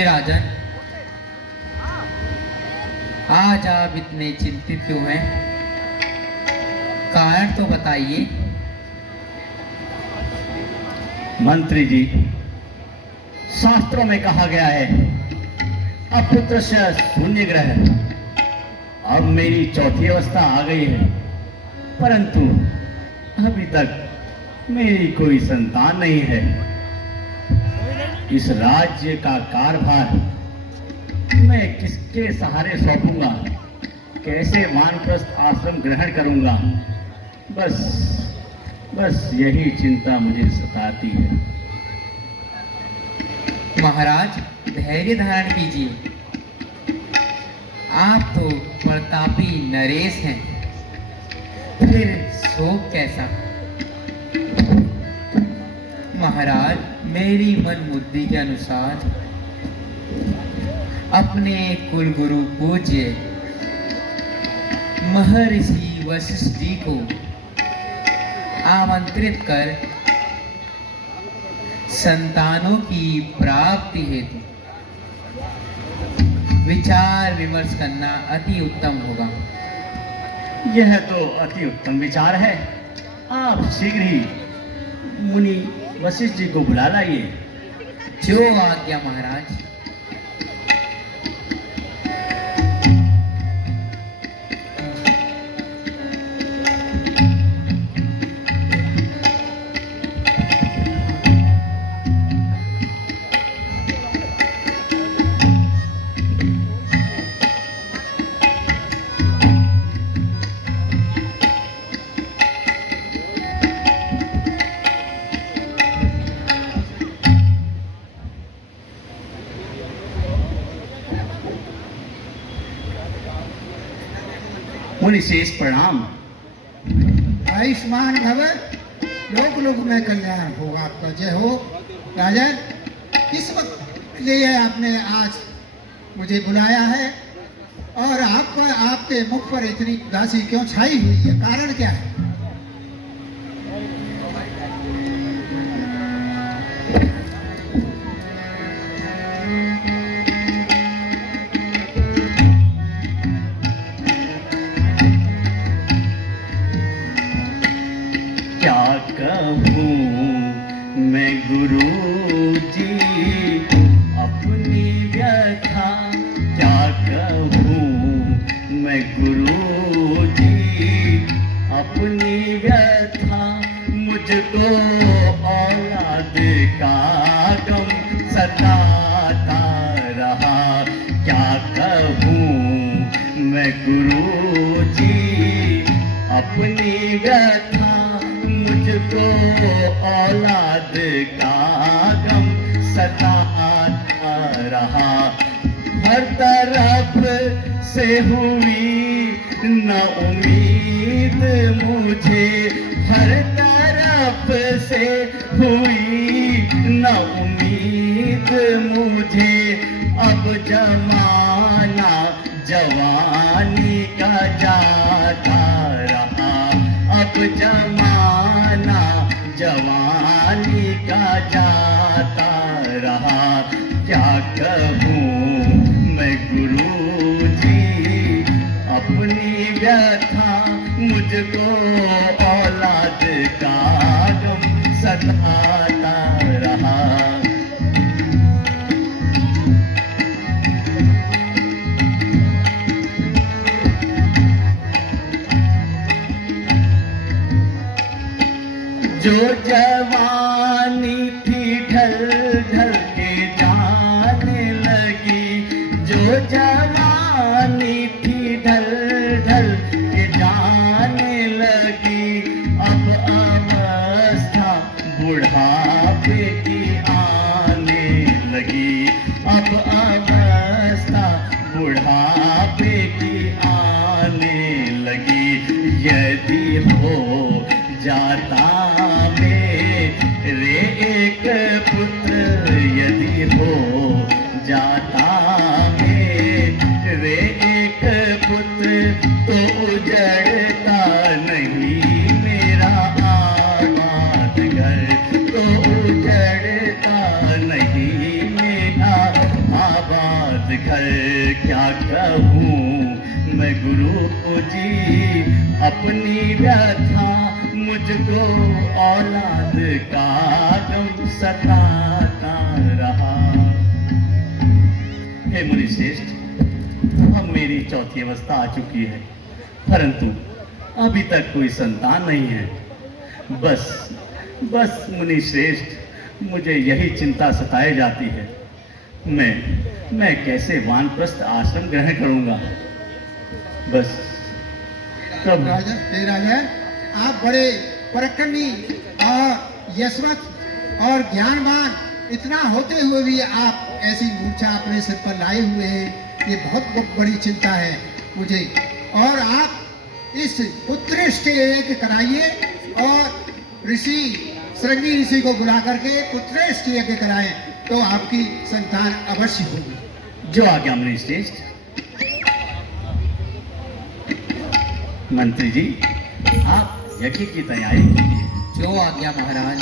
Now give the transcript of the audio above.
हे राजन, आज आप इतने चिंतित क्यों हैं? कारण तो बताइए। मंत्री जी, शास्त्रों में कहा गया है अपुत्र से शून्य ग्रह। अब मेरी चौथी अवस्था आ गई है, परंतु अभी तक मेरी कोई संतान नहीं है। इस राज्य का कारभार मैं किसके सहारे सौंपूंगा? कैसे वानप्रस्थ आश्रम ग्रहण करूंगा? बस यही चिंता मुझे सताती है। महाराज, धैर्य धारण कीजिए। आप तो प्रतापी नरेश हैं, फिर शोक कैसा? महाराज, मेरी मन बुद्धि के अनुसार अपने कुल गुरु पूज्य महर्षि वशिष्ठ जी को आमंत्रित कर संतानों की प्राप्ति हेतु विचार विमर्श करना अति उत्तम होगा। यह तो अति उत्तम विचार है। आप शीघ्र ही मुनि वशिष्ठ जी को बुला लाइए। जो आज्ञा महाराज। मुनिशेष प्रणाम। आयुष्मान भव, लोक लोक में कल्याण होगा। आपका जय हो। राजन, किस वक्त लिए आपने आज मुझे बुलाया है और आपके मुख पर इतनी उदासी क्यों छाई हुई है? कारण क्या है? मैं गुरु जी अपनी व्यथा क्या कहूँ? मैं गुरु जी अपनी व्यथा, मुझको औलाद का गम सताता रहा। क्या कहूँ मैं गुरु जी अपनी व्यथा, मुझको औलाद का गम सताता रहा। हर तरफ से हुई न उम्मीद मुझे, हर तरफ से हुई न उम्मीद मुझे। अब जमाना जवानी का जाता रहा, अब जमाना जवानी का जाता रहा। क्या कहूँ मैं गुरु जी अपनी व्यथा, मुझको औलाद का गम सताता रहा। जो जवानी थी ढल ढल के जाने लगी, जो जवानी थी ढल ढल के जाने लगी। अब अवस्था बुढ़ापे की आने लगी, अब अवस्था बुढ़ापे की आने लगी। यदि हो जाता मेरे एक पुत्र, यदि हो जाता मेरे एक पुत्र, तो उजड़ता नहीं मेरा आबाद घर, तो उजड़ता नहीं मेरा कर क्या कहूँ मैं गुरु जी अपनी व्यथा, मुझको औलाद का गम सताता रहा। हे मुनि श्रेष्ठ, अब मेरी चौथी अवस्था आ चुकी है, परंतु अभी तक कोई संतान नहीं है। बस मुनि श्रेष्ठ, मुझे यही चिंता सताए जाती है। मैं कैसे वानप्रस्थ आश्रम ग्रहण करूंगा। बस तब राजा, हे राजन, आप बड़े पराक्रमी और यशवंत और ज्ञानवान, इतना होते हुए भी आप ऐसी मूर्छा अपने सिर पर लाए हुए हैं, ये बहुत बड़ी चिंता है मुझे। और आप इस पुत्रेष्ट यज्ञ कराइए और ऋषि श्रृंगी ऋषि को बुला करके पुत्रेष्ट यज्ञ कराएं, तो आपकी संतान अवश्य होगी। जो आज्ञा मुनि श्रेष्ठ। मंत्री जी, आप यज्ञ की तैयारी कीजिए। जो आज्ञा महाराज।